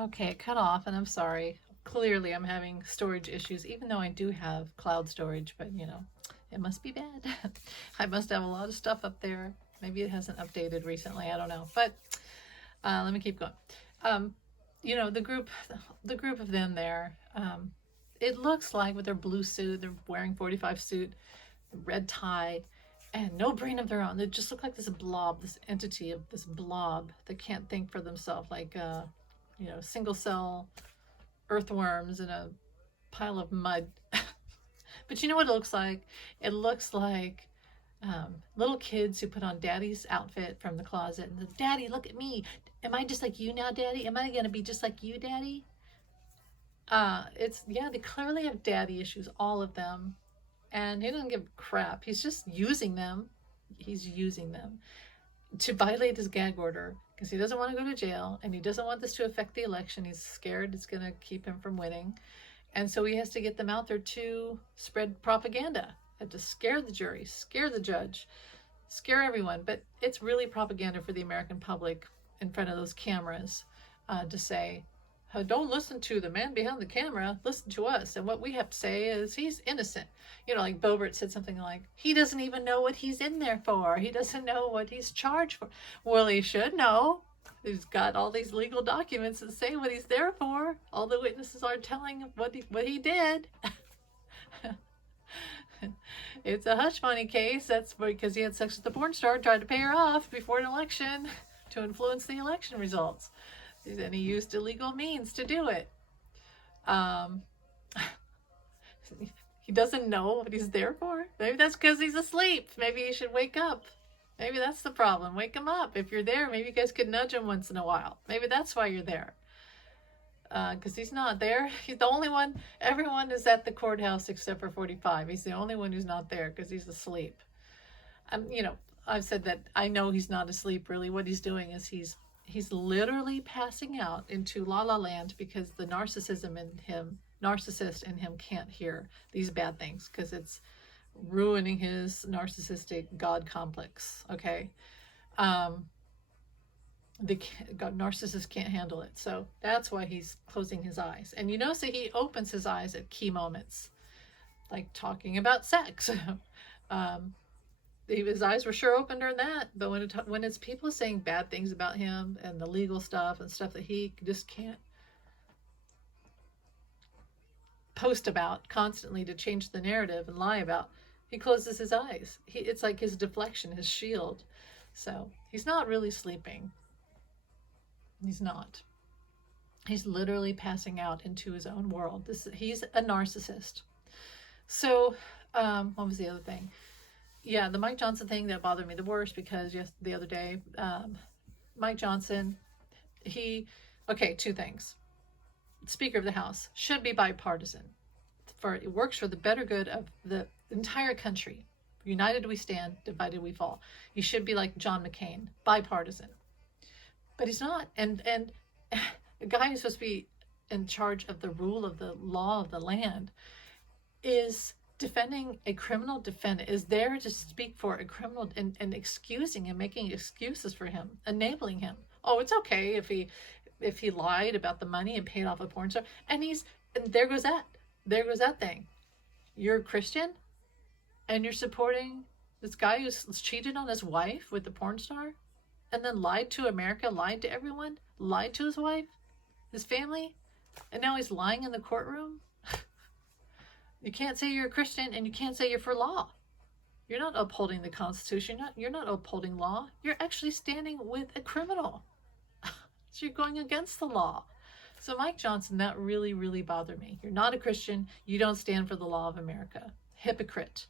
Okay, it cut off, and I'm sorry. Clearly, I'm having storage issues, even though I do have cloud storage, but it must be bad. I must have a lot of stuff up there. Maybe it hasn't updated recently. I don't know. But let me keep going. Um, the group of them there. It looks like with their blue suit, they're wearing 45 suit, red tie, and no brain of their own. They just look like this blob, this entity of this blob that can't think for themselves, like single cell earthworms in a pile of mud. But you know what it looks like? It looks like little kids who put on daddy's outfit from the closet and says, "Daddy, look at me. Am I just like you now, Daddy? Am I gonna be just like you, Daddy?" It's yeah, they clearly have daddy issues, all of them, and he doesn't give a crap. He's just using them. He's using them to violate his gag order because he doesn't want to go to jail and he doesn't want this to affect the election. He's scared it's going to keep him from winning. And so he has to get them out there to spread propaganda and to scare the jury, scare the judge, scare everyone. But it's really propaganda for the American public in front of those cameras to say, don't listen to the man behind the camera, listen to us. And what we have to say is he's innocent. Like Boebert said something like, he doesn't even know what he's in there for. He doesn't know what he's charged for. Well, he should know. He's got all these legal documents that say what he's there for. All the witnesses are telling what he did. It's a hush money case. That's because he had sex with the porn star, tried to pay her off before an election to influence the election results. And he used illegal means to do it. Um, he doesn't know what he's there for. Maybe that's because he's asleep. Maybe he should wake up. Maybe that's the problem. Wake him up. If you're there, maybe you guys could nudge him once in a while. Maybe that's why you're there. Because he's not there. He's the only one. Everyone is at the courthouse except for 45. He's the only one who's not there because he's asleep. I've said that I know he's not asleep really. What he's doing is he's literally passing out into la la land because the narcissist in him can't hear these bad things because it's ruining his narcissistic God complex. Okay. The narcissist can't handle it. So that's why he's closing his eyes. And so he opens his eyes at key moments, like talking about sex. His eyes were sure open during that, but when it's people saying bad things about him and the legal stuff and stuff that he just can't post about constantly to change the narrative and lie about, he closes his eyes. It's like his deflection, his shield. So he's not really sleeping. He's not. He's literally passing out into his own world. He's a narcissist. So, what was the other thing? Yeah, the Mike Johnson thing that bothered me the worst because the other day, Mike Johnson, two things. Speaker of the House should be bipartisan. It works for the better good of the entire country. United we stand, divided we fall. He should be like John McCain, bipartisan. But he's not. And a guy who's supposed to be in charge of the rule of the law of the land is defending a criminal defendant, is there to speak for a criminal and excusing him, making excuses for him, enabling him. Oh, it's okay if he lied about the money and paid off a porn star. And there goes that thing. You're a Christian and you're supporting this guy who's cheated on his wife with the porn star and then lied to America, lied to everyone, lied to his wife, his family, and now he's lying in the courtroom. You can't say you're a Christian and you can't say you're for law. You're not upholding the Constitution. You're not upholding law. You're actually standing with a criminal. So you're going against the law. So Mike Johnson, that really, really bothered me. You're not a Christian. You don't stand for the law of America. Hypocrite.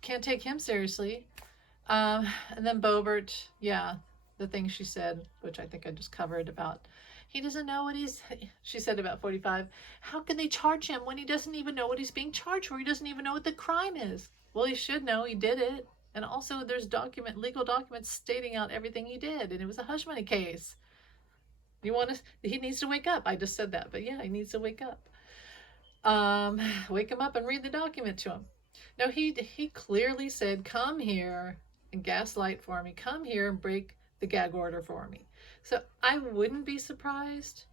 Can't take him seriously. And then Boebert, yeah, the thing she said, which I think I just covered about, he doesn't know she said about 45, how can they charge him when he doesn't even know what he's being charged for? He doesn't even know what the crime is. Well, he should know he did it. And also there's legal documents stating out everything he did. And it was a hush money case. He needs to wake up. I just said that, but yeah, he needs to wake up. Wake him up and read the document to him. No, he clearly said, come here and gaslight for me. Come here and break the gag order for me. So I wouldn't be surprised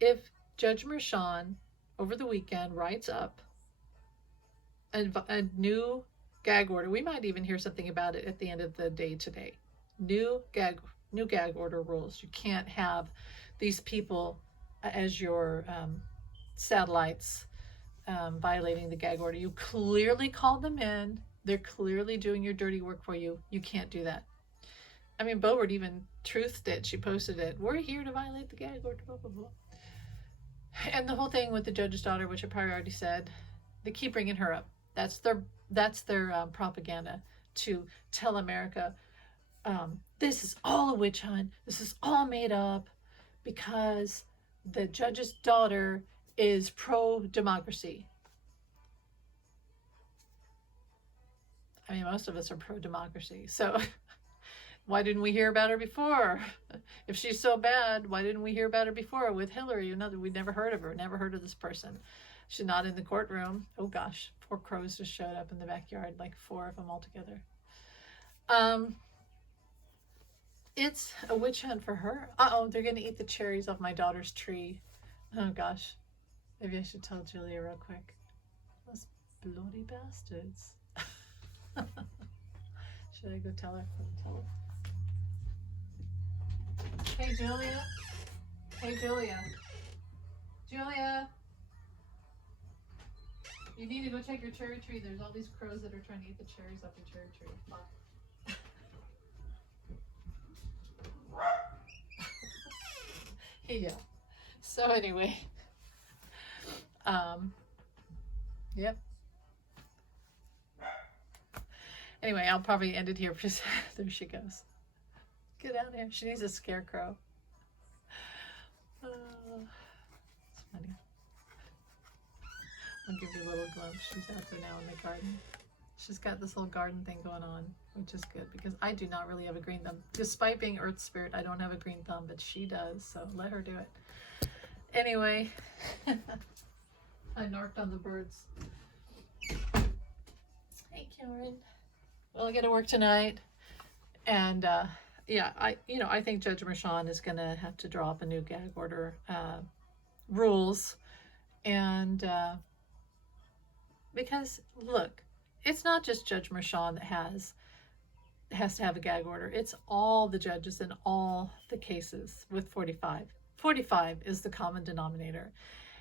if Judge Mershon over the weekend writes up a new gag order, we might even hear something about it at the end of the day today. New gag order rules. You can't have these people as your satellites violating the gag order. You clearly called them in. They're clearly doing your dirty work for you. You can't do that. I mean, Boebert even truthed it. She posted it. We're here to violate the gag order, blah, blah, blah. And the whole thing with the judge's daughter, which I probably already said, they keep bringing her up. That's their propaganda to tell America, this is all a witch hunt. This is all made up because the judge's daughter is pro-democracy. I mean, most of us are pro-democracy. So why didn't we hear about her before? If she's so bad, why didn't we hear about her before with Hillary? We'd never heard of her, never heard of this person. She's not in the courtroom. Oh gosh, 4 crows just showed up in the backyard, like 4 of them all together. It's a witch hunt for her. Uh-oh, they're gonna eat the cherries off my daughter's tree. Oh gosh, maybe I should tell Julia real quick. Those bloody bastards. Should I go tell her? Hey, Julia. Hey, Julia. Julia. You need to go check your cherry tree. There's all these crows that are trying to eat the cherries off your cherry tree. Bye. Yeah. So anyway. Yep. Anyway, I'll probably end it here because there she goes. Get out of here. She needs a scarecrow. It's funny. I'll give you a little glimpse. She's out there now in the garden. She's got this little garden thing going on, which is good because I do not really have a green thumb. Despite being Earth Spirit, I don't have a green thumb, but she does, so let her do it. Anyway, I narked on the birds. Hey, Karen. Well, I got to work tonight, and yeah, I think Judge Mershon is going to have to draw up a new gag order rules, and because look, it's not just Judge Mershon that has to have a gag order. It's all the judges in all the cases with 45. 45 is the common denominator.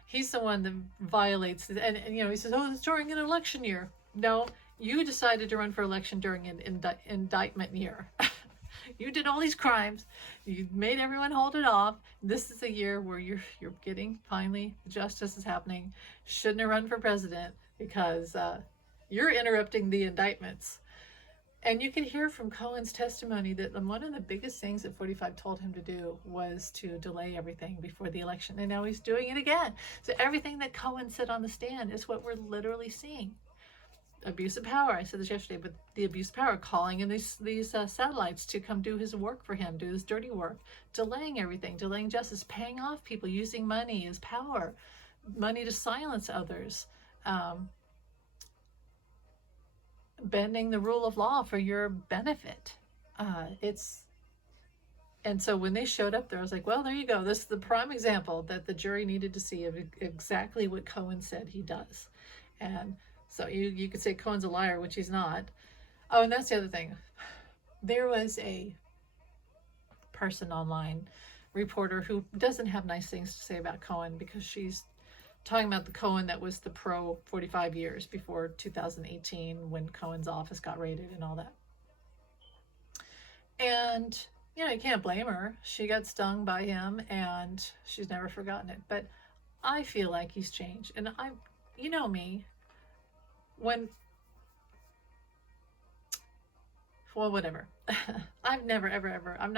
He's the one that violates, and he says, oh, it's during an election year. No, you decided to run for election during an indictment year. You did all these crimes. You made everyone hold it off. This is a year where you're getting, finally, justice is happening. Shouldn't have run for president because you're interrupting the indictments. And you can hear from Cohen's testimony that one of the biggest things that 45 told him to do was to delay everything before the election. And now he's doing it again. So everything that Cohen said on the stand is what we're literally seeing. Abuse of power. I said this yesterday, but the abuse of power, calling in these satellites to come do his work for him, do his dirty work, delaying everything, delaying justice, paying off people, using money as power, money to silence others, bending the rule of law for your benefit. And so when they showed up there, I was like, well, there you go. This is the prime example that the jury needed to see of exactly what Cohen said he does. And so you could say Cohen's a liar, which he's not. Oh, and that's the other thing. There was a person online, reporter, who doesn't have nice things to say about Cohen because she's talking about the Cohen that was the pro 45 years before 2018 when Cohen's office got raided and all that. And, you can't blame her. She got stung by him and she's never forgotten it. But I feel like he's changed. And you know me, well, whatever. I've never, ever, I'm not